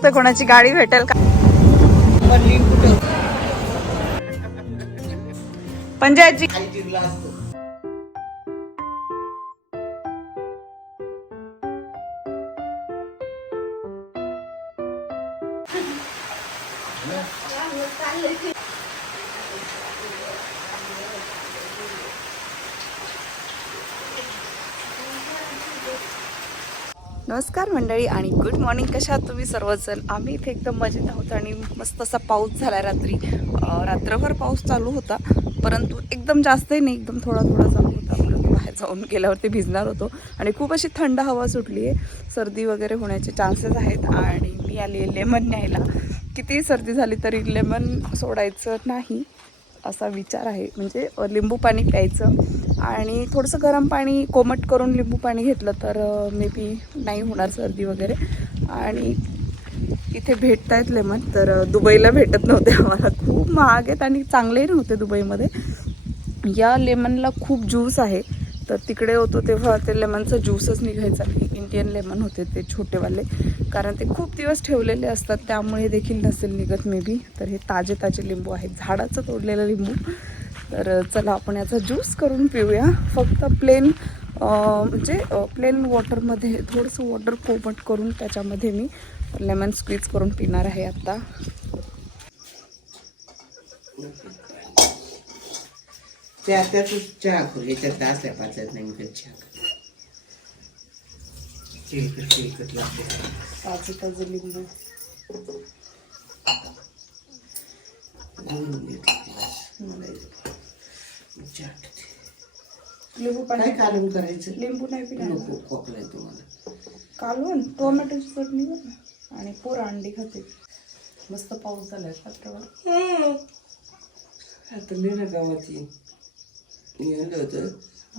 बघतोय कोणाची गाडी भेटेल का. पंजाची नमस्कार मंडळी आणि गुड मॉर्निंग. कशा आहात तुम्ही सर्वजण. आम्ही इथे एकदम मजेत आहोत आणि मस्त असा पाऊस झाला रात्री. रात्रभर पाऊस चालू होता, परंतु एकदम जास्तही नाही, एकदम थोडा थोडा चालू होता. परंतु बाहेर जाऊन गेल्यावरती भिजणार होतो आणि खूप अशी थंड हवा सुटली आहे. सर्दी वगैरे होण्याचे चान्सेस आहेत आणि मी आली लेमन न्यायला. कितीही सर्दी झाली तरी लेमन सोडायचं नाही असा विचार आहे. म्हणजे लिंबू पाणी प्यायचं आणि थोडंसं गरम पाणी कोमट करून लिंबू पाणी घेतलं तर मे बी नाही होणार सर्दी वगैरे. आणि इथे भेटत आहेत लेमन, तर दुबईला भेटत नव्हते आम्हाला. खूप महाग आहेत आणि चांगलेही नव्हते दुबईमध्ये. या लेमनला खूप ज्यूस आहे, तर तिकडे होतो तेव्हा ते लेमनचा ज्यूसच निघायचा नाही. इंडियन लेमन होते ते छोटेवाले, कारण ते खूप दिवस ठेवलेले असतात, त्यामुळे देखील नसेल निघत मे बी. तर हे ताजे ताजे लिंबू आहेत, झाडाचं तोडलेलं लिंबू. तर चला आपण याचा ज्यूस करून पिऊया. फक्त प्लेन म्हणजे प्लेन वॉटरमध्ये थोडंसं वॉटर कोमट करून त्याच्यामध्ये मी लेमन स्क्वीज करून पिणार आहे आता. त्यातच चहा करू, याच्यात असल्या पाचत नाही मी चहा. चिलकट लागते. ताजे ताजे लिंबू लिंबू पाणी कालवून करायचं. लिंबू नाही पिणार. नको, खोकला आहे तुम्हाला. कालवून टोमॅटोची चटणी बघ आणि पोरं अंडी खाते. मस्त पाऊस झालाय रात्रभर. आता लिहिलं गावात निघालं होतं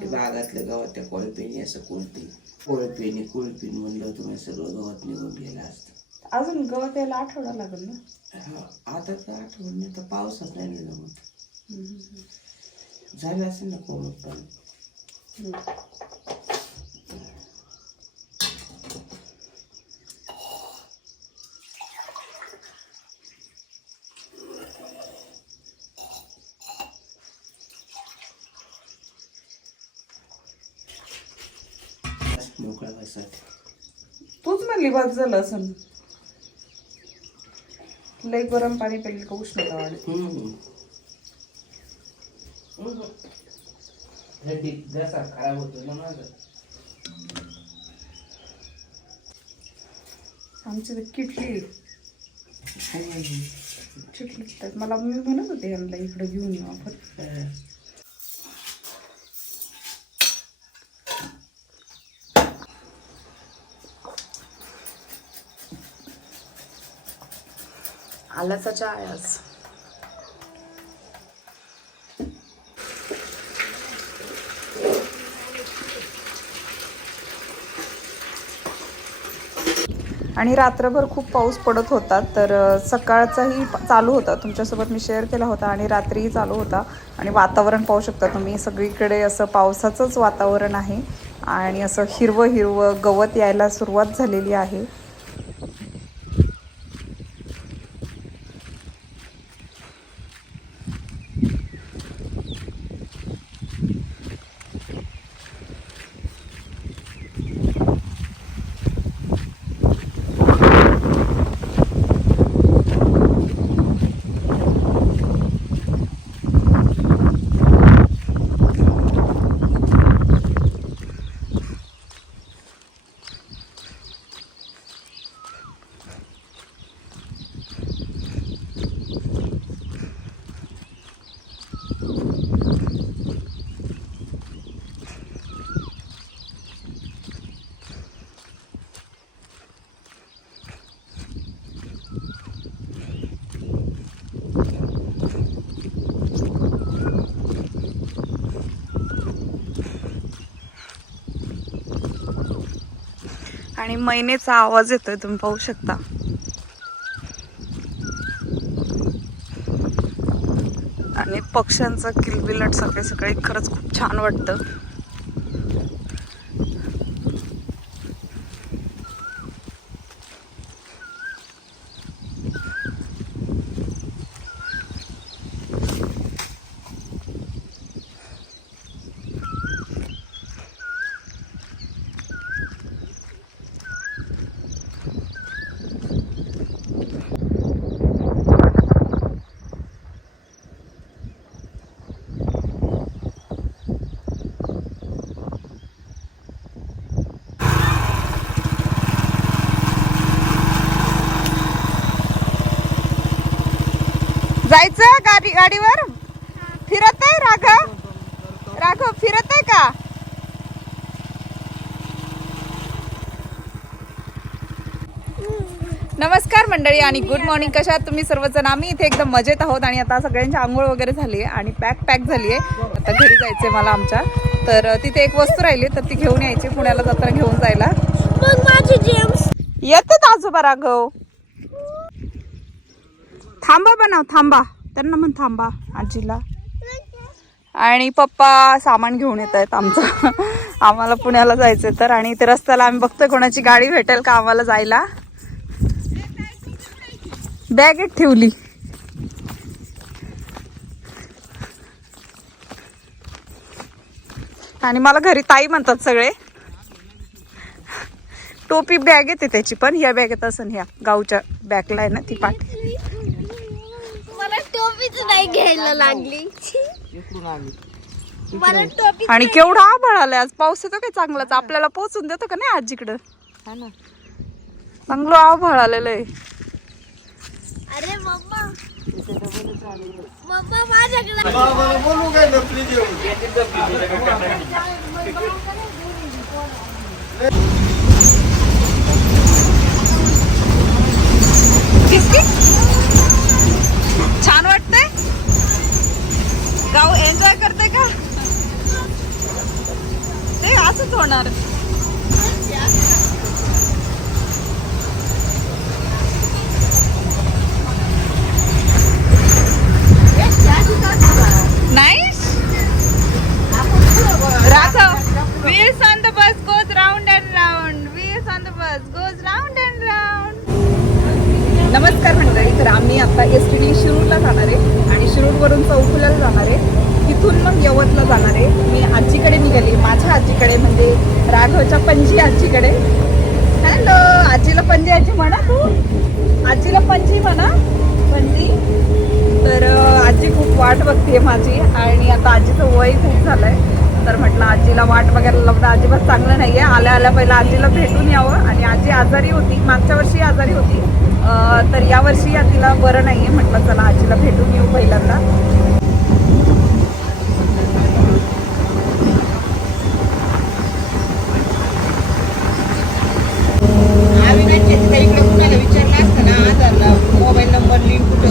ते बागातल्या गावात त्या कोळपेनी असं कोळपेनी म्हणलं होतं मी सगळं गावात निघून गेलं असतं. अजून गवत यायला आठवडा लागेल ना. हा, आता तर आठवण नाही, तर पावसात नाही गवत झालं असेल ना कोमट पण. मोकळा व्हायसाठी तूच म्हणली बस झालं असं. लई गरम पाणी प्यायला का उष्णता वाढेल. जसा खराब होतो ना माझं. आमची तर किटली मला मी म्हणत होते यांना इकडे घेऊन येऊ आपण. आल्याचा चहा आहे आज. आणि रात्रभर खूप पाऊस पडत होता, तर सकाळचाही चालू होता, तुमच्यासोबत मी शेअर केला होता, आणि रात्रीही चालू होता. आणि वातावरण पाहू शकता तुम्ही, सगळीकडे असं पावसाचंच वातावरण आहे आणि असं हिरवं हिरवं गवत यायला सुरुवात झालेली आहे. आणि मैनेचा आवाज येतोय, तुम्ही पाहू शकता. आणि पक्ष्यांचा किलबिलाट सकाळी सकाळी खरंच खूप छान वाटतं. जायचं गाडीवर फिरत आहे राघव फिरत आहे का? नमस्कार मंडळी आणि गुड मॉर्निंग. कशा आहात तुम्ही सर्वजण? आम्ही इथे एकदम मजेत आहोत आणि आता सगळ्यांची आंघोळ वगैरे झाली आहे आणि पॅक झाली आहे. आता घरी जायचंय मला आमच्या. तर तिथे एक वस्तू राहिली तर ती घेऊन यायची, पुण्याला जाताना घेऊन जायला. मग माझे जेम्स येतात आजोबा. राघव थांबा बनाव, थांबा त्यांना म्हण, थांबा आजीला. आणि पप्पा सामान घेऊन येत आहेत आमचं. आम्हाला पुण्याला जायचंय तर. आणि इथे रस्त्याला आम्ही बघतोय कोणाची गाडी भेटेल का आम्हाला जायला. बॅगेत ठेवली. आणि मला घरी ताई म्हणतात सगळे. टोपी बॅग येते त्याची, पण ह्या बॅगेत असन, ह्या गावच्या बॅगला आहे ना ती पाठी. मला टोपीच नाही घ्यायला लागली. मला टोपी आणि केवढा आभाळ आलाय आज. पाऊस येतो काय चांगलाच. आपल्याला पोहोचून देतो का नाही आजीकडं? चांगलं आभाळ आलेलं आहे. अरे मम्मा माझ्याकडे छान वाटतंय. गाव एन्जॉय करते का? ते असंच होणार. Nice. Raghav, wheels on the bus goes round and round. Wheels on the bus goes round and round. नमस्कार मंडळी. तर आम्ही आता एसटीने शिरूरला जाणार आहे आणि शिरूरवरून चौफुल्याला जाणार आहे. तिथून मग यवतला जाणार आहे. मी आजीकडे निघाली, माझ्या आजीकडे म्हणजे राघवच्या पणजी आजीकडे. हॅलो, आजीला पणजी आजी म्हणा तू. आजीला पणजी म्हणा, पणजी. तर आजी खूप वाट बघते माझी आणि आता आजीचं वय खूप झालंय. तर म्हटलं आजीला वाट बघायला लावणं अजिबात चांगलं नाहीये. आल्या आल्या पहिला आजीला भेटून यावं. आणि आजी आजारी होती, मागच्या वर्षी आजारी होती. तर यावर्षी तिला बरं नाहीये. म्हटलं चला आजीला भेटून येऊ पहिल्यांदा. विचारलं असतं ना आधारला मोबाईल नंबर लिंक कुठं.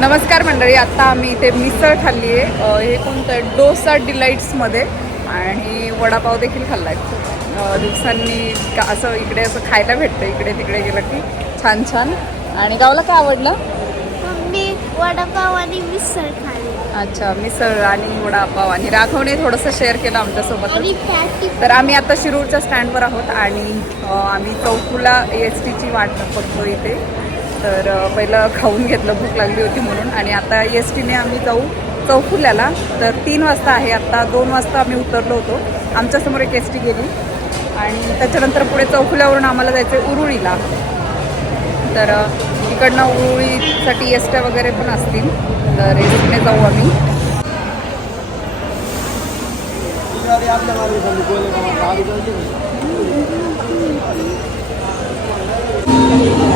नमस्कार मंडळी. आता आम्ही इथे मिसळ खाल्ली आहे. हे कोणतं डोसा डिलाईट्समध्ये. आणि वडापाव देखील खाल्ला आहे. दिवसांनी असं इकडे असं खायला भेटतं. इकडे तिकडे गेलं की छान छान. आणि गावला काय आवडलं? मी वडापाव आणि मिसळ खाल्ली. अच्छा, मिसळ आणि वडापाव. आणि राघवने थोडंसं शेअर केलं आमच्यासोबत. आणि पॅटी. तर आम्ही आता शिरूरच्या स्टँडवर आहोत आणि आम्ही चौफुला ESTची वाट बघतो इथे. तर पहिलं खाऊन घेतलं, भूक लागली होती म्हणून. आणि आता ESTने आम्ही जाऊ चौफुल्याला. तर 3 वाजता आहे, आत्ता 2 वाजता आम्ही उतरलो होतो. आमच्यासमोर एक EST गेली आणि त्याच्यानंतर पुढे चौफुल्यावरून आम्हाला जायचं आहे उरुळीला. तर इकडनं उरुळीसाठी EST वगैरे पण असतील. तर ESTने जाऊ आम्ही.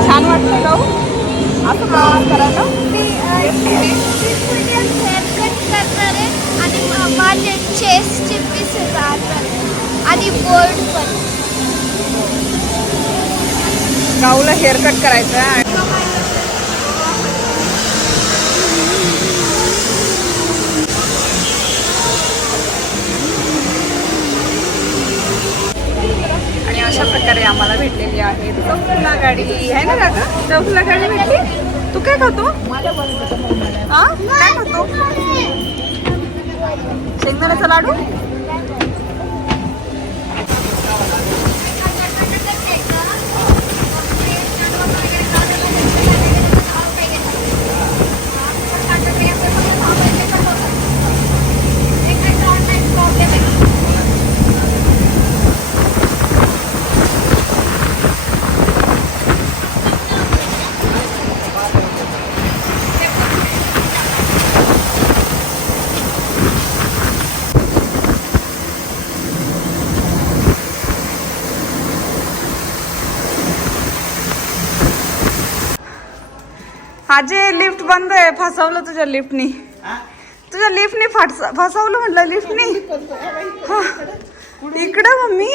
छान वाटतं गाऊ असं प्रवास करायला. आणि माझे चेस्टचे पीसेस आणि बोर्ड पण. गाऊला हेअरकट करायचं आहे. आणि अशा प्रकारे आम्हाला भेटलेली आहे चौफुला गाडी. आहे ना काका? चौफुला गाडी भेटली. तू काय खातो? हा, काय खातो? शेंगदाण्याचा लाडू. आजी लिफ्ट बंद आहे, फसवलं तुझ्या लिफ्टनी. तुझ्या लिफ्टनी फसवलं म्हटलं लिफ्टनी. इकडं मम्मी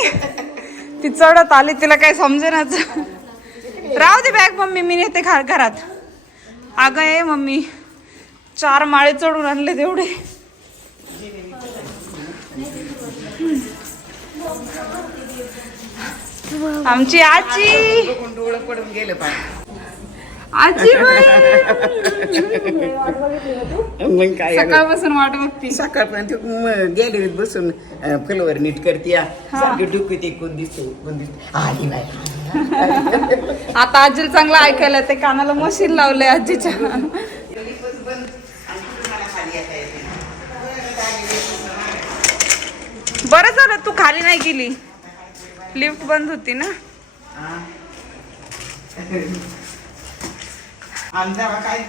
ती चढत आली, तिला काही समजेनाच. राहू दे बॅग मम्मी, मी नेते घरात. अगं ये मम्मी, 4 माळे चढून आणले तेवढे. आमची आजी डोळं पडून गेलं आजी मग काय सकाळपासून वाट बघती. सकाळपर्यंत गॅलरीत बसून फुलवर नीट करते. सारखी डुकी ते कोण दिसतो आली बाई. आता आजीला चांगलं ऐकायला ते कानाला मशीन लावलंय आजीच्या. बरं झालं तू खाली नाही गेली, लिफ्ट बंद होती ना. काय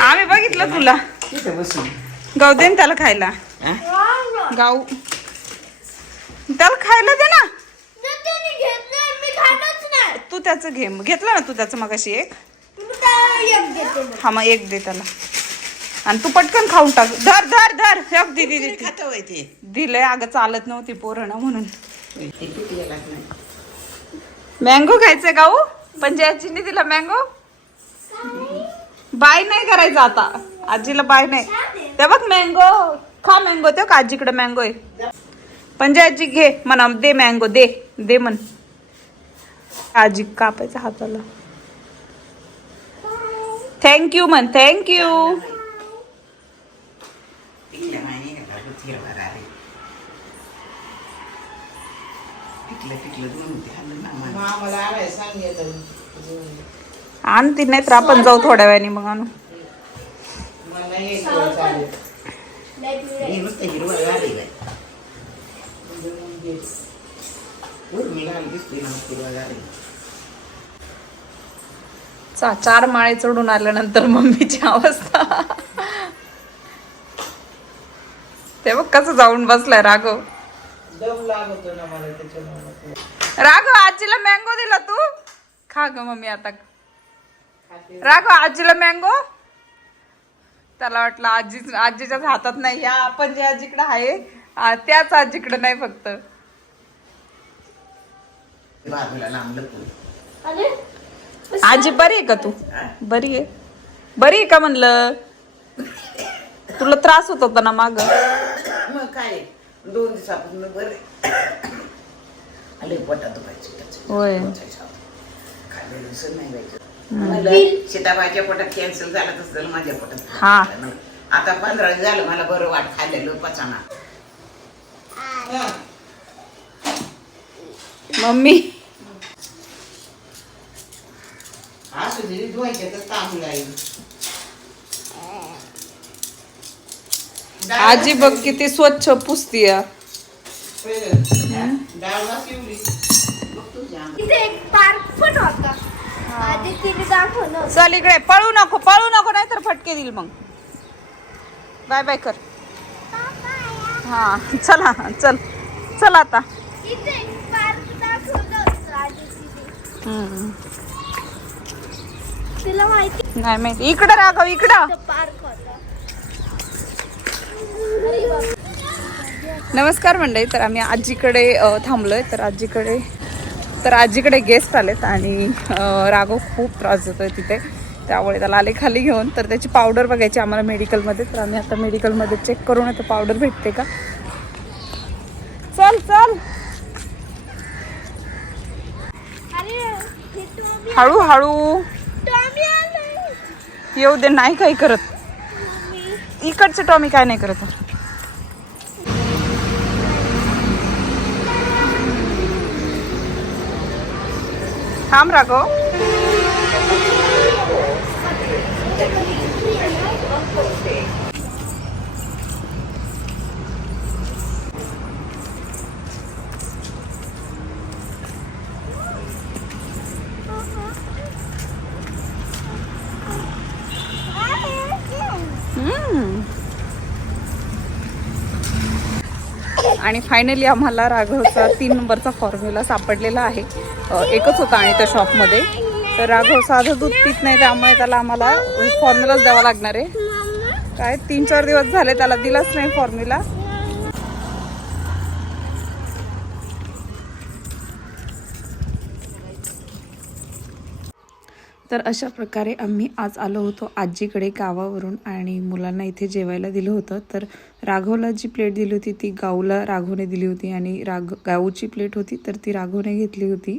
आम्ही बघितलं तुला. तिथं बसून गाऊ दे ना त्याला खायला. गाऊ त्याला खायला दे ना. तू त्याचं घे, घेतलं ना तू त्याचं मगाशी एक. हा मग एक दे त्याला आणि तू पटकन खाऊन टाक. धर धर धर. दीदी देते. खातं होय ते. दिलंय अगं, चालत नव्हती पोरं ना म्हणून. मँगो खायचंय गाऊ, पण आजीने दिला मँगो. बाय नाही करायचं आता आजीला, बाय नाही. ते बघ मँगो खा, मँगो ते का आजीकडे मँगो आहे. पण आजी घे म्हणा, दे मँगो, दे दे म्हण. आजी कापायचा हाताला. थँक्यू म्हण, थँक्यू. आणती नाही तर आपण जाऊ थोड्या वेळाने मग आणू. चार माळे चढून आल्यानंतर मम्मीची अवस्था. ते बघ कसं जाऊन बसलाय राघव. राघव आजीला मँगो दिला तू, खा ग मम्मी आता. राघव आजीला मँगो. त्याला वाटलं आजीच्याच हातात नाही, या आपण जे आजीकडे आहे त्याच आजीकडे नाही फक्त. आजी बरी आहे का तू? बरी आहे, बरी आहे का म्हणलं. तुला त्रास होत होता ना माग. मग काय 2 दिवसापासून बरे आले पोटात दुखायचं. होय खाल्लेलं दिसत नाही पाहिजे. सीताबाईच्या पोटात कॅन्सल झालं तसं माझ्या पोटात. हा आता 15 दिवस झालं मला बरं वाट खाल्लेलं पचाना. मम्मी असू दे धुवायच्यातच तांदूळ आहे. आजी बघ किती स्वच्छ पुसती. डाळ वाशिवली बघतो जाम. इथे एक पार्क पण होता, आधी तिने दाखवलं. चल इकडे, पळू नको पळू नको, नाही तर फटके देईल मग. बाय बाय कर. हा चला चल चल आता. इथे एक पार्क दाखवलं होतं आधी तिने. तिला माहिती नाही माहिती. इकडं राघव, इकडं. पार्क होता. नमस्कार मंडळी. तर आम्ही आजीकडे थांबलोय. तर आजीकडे गेस्ट आलेत आणि राघव खूप त्रास देतोय तिथे, त्यामुळे त्याला आले खाली घेऊन. तर त्याची पावडर बघायची आम्हाला मेडिकलमध्ये. तर आम्ही आता मेडिकलमध्ये चेक करून आता पावडर भेटते का. चल चल हळू हळू येऊ दे. नाही काही करत, इकडचे टॉमी काय नाही करत. थांब राघव. आणि फायनली आम्हाला राघवचा 3 नंबरचा फॉर्म्युला सापडलेला आहे. एकच होता आणि त्या शॉपमध्ये. तर राघव साधं दूध पित नाही, त्यामुळे त्याला आम्हाला फॉर्म्युलाच द्यावा लागणार आहे. काय 3-4 दिवस झाले त्याला दिलाच नाही फॉर्म्युला. तर अशा प्रकारे आम्ही आज आलो होतो आजीकडे गावावरून आणि मुलांना इथे जेवायला दिलं होतं. तर राघवला जी प्लेट दिली होती ती गाऊला राघवने दिली होती आणि गाऊची प्लेट होती तर ती राघवने घेतली होती.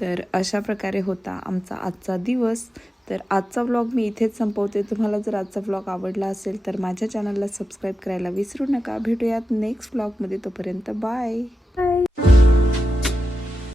तर अशा प्रकारे होता आमचा आजचा दिवस. तर आजचा व्लॉग मी इथेच संपवते. तुम्हाला जर आजचा व्लॉग आवडला असेल तर माझ्या चॅनलला सबस्क्राईब करायला विसरू नका. भेटूयात नेक्स्ट व्लॉगमध्ये. तोपर्यंत बाय.